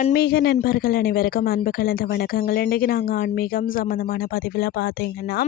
ஆன்மீக நண்பர்கள் அனைவருக்கும் அன்பு கலந்த வணக்கங்கள். இன்றைக்கி நாங்கள் ஆன்மீகம் சம்மந்தமான பதிவில் பார்த்தீங்கன்னா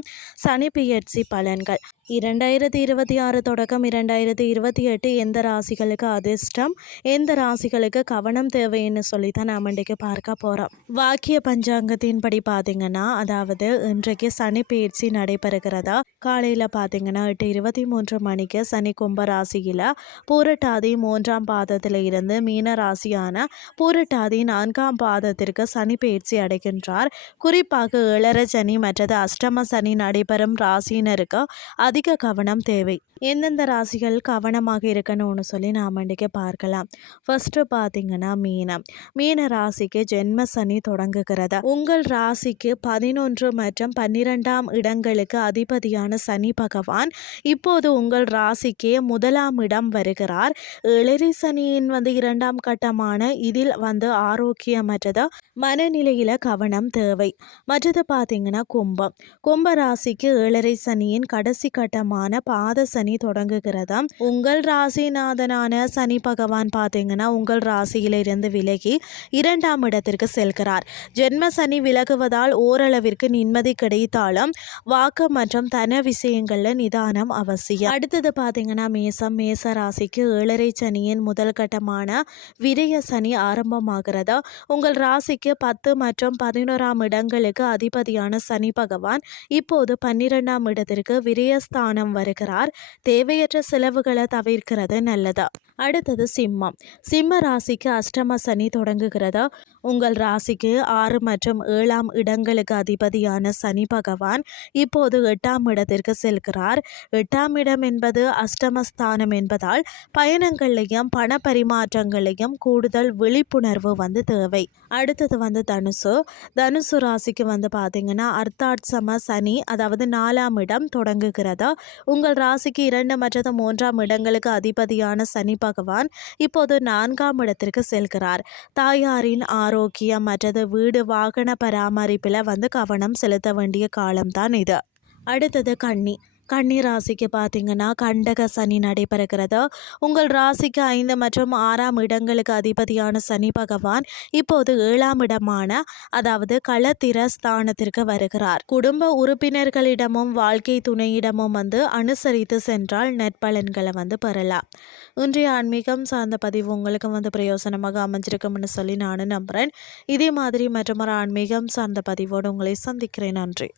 சனி பெயர்ச்சி பலன்கள் 2026 தொடக்கம் 2028 எந்த ராசிகளுக்கு அதிர்ஷ்டம், எந்த ராசிகளுக்கு கவனம் தேவைன்னு சொல்லி தான் நாம் இன்றைக்கு பார்க்க போகிறோம். வாக்கிய பஞ்சாங்கத்தின்படி பார்த்தீங்கன்னா, அதாவது இன்றைக்கு சனி பெயர்ச்சி நடைபெறுகிறதா. காலையில் பார்த்தீங்கன்னா 8:23 மணிக்கு சனி கும்ப ராசியில் பூரட்டாதி 3ஆம் பாதத்தில் இருந்து மீன ராசியான பூரட்டாதி 4ஆம் பாதத்திற்கு சனி பெயர்ச்சி அடைகின்றார். குறிப்பாக ஏழரை சனி மற்றது அஷ்டம சனி நடைபெறும் ராசியினருக்கு அதிக கவனம் தேவை. எந்தெந்த ராசிகள் கவனமாக இருக்கணும்னு சொல்லி நாம் இன்றைக்கி பார்க்கலாம். ஃபர்ஸ்ட் பார்த்தீங்கன்னா மீன ராசிக்கு ஜென்ம சனி தொடங்குகிறது. உங்கள் ராசிக்கு 11 மற்றும் 12ஆம் இடங்களுக்கு அதிபதியான சனி பகவான் இப்போது உங்கள் ராசிக்கே 1ஆம் இடம் வருகிறார். ஏழரை சனியின் 2ஆம் கட்டமான இதில் ஆரோக்கியமற்றது, மனநிலையில கவனம் தேவை. மற்றது பார்த்தீங்கன்னா கும்ப ராசிக்கு ஏழரை சனியின் கடைசி கட்டமான பாத சனி தொடங்குகிறது. உங்கள் ராசிநாதனான சனி பகவான் பார்த்தீங்கன்னா உங்கள் ராசியிலிருந்து விலகி 2ஆம் இடத்திற்கு செல்கிறார். ஜென்ம சனி விலகுவதால் ஓரளவிற்கு நிம்மதி கிடைத்தாலும் வாக்கு மற்றும் தன விஷயங்கள்ல நிதானம் அவசியம். அடுத்தது பார்த்தீங்கன்னா மேச ராசிக்கு ஏழரை சனியின் முதல் கட்டமான விரய சனி ஆரம்பமாகிறது. உங்கள் ராசிக்கு 10 மற்றும் 11ஆம் இடங்களுக்கு அதிபதியான சனி பகவான் இப்போது 12ஆம் இடத்திற்கு விரயஸ்தானம் வருகிறார். தேவையற்ற செலவுகளை தவிர்க்கிறது நல்லது. அடுத்தது சிம்ம ராசிக்கு அஷ்டம சனி தொடங்குகிறது. உங்கள் ராசிக்கு 6 மற்றும் 7ஆம் இடங்களுக்கு அதிபதியான சனி பகவான் இப்போது 8ஆம் இடத்திற்கு செல்கிறார். 8ஆம் இடம் என்பது அஷ்டமஸ்தானம் என்பதால் பயணங்களையும் பண பரிமாற்றங்களையும் கூடுதல் விழிப்புணர்வு தேவை. அடுத்தது தனுசு ராசிக்கு பார்த்தீங்கன்னா அர்த்தாட்சம சனி, அதாவது 4ஆம் இடம் தொடங்குகிறது. உங்கள் ராசிக்கு 2 மற்றும் 3ஆம் இடங்களுக்கு அதிபதியான சனி பகவான் இப்போது 4ஆம் இடத்திற்கு செல்கிறார். தாயாரின் ஆரோக்கியம் மற்றது வீடு வாகன பராமரிப்பில் கவனம் செலுத்த வேண்டிய காலம்தான் இது. அடுத்தது கன்னி ராசிக்கு பார்த்தீங்கன்னா கண்டக சனி நடைபெறுகிறது. உங்கள் ராசிக்கு 5 மற்றும் 6ஆம் இடங்களுக்கு அதிபதியான சனி பகவான் இப்போது 7ஆம் இடமான அதாவது களத்திர ஸ்தானத்திற்கு வருகிறார். குடும்ப உறுப்பினர்களிடமும் வாழ்க்கை துணையிடமும் அனுசரித்து சென்றால் நற்பலன்களை பெறலாம். இன்றைய ஆன்மீகம் சார்ந்த பதிவு உங்களுக்கு பிரயோசனமாக அமைஞ்சிருக்கும்னு சொல்லி நானும் நம்புகிறேன். இதே மாதிரி மற்றொரு ஆன்மீகம் சார்ந்த பதிவோடு உங்களை சந்திக்கிறேன். நன்றி.